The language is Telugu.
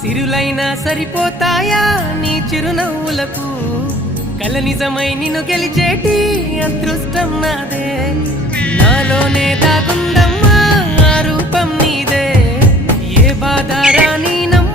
సిరులైనా సరిపోతాయా నీ చిరునవ్వులకు కల నిజమై నిన్ను గెలిచేటి అదృష్టం నాదే నాలోనే దాగుందమ్మా ఆ రూపం నీదే ఏ బాధ రాని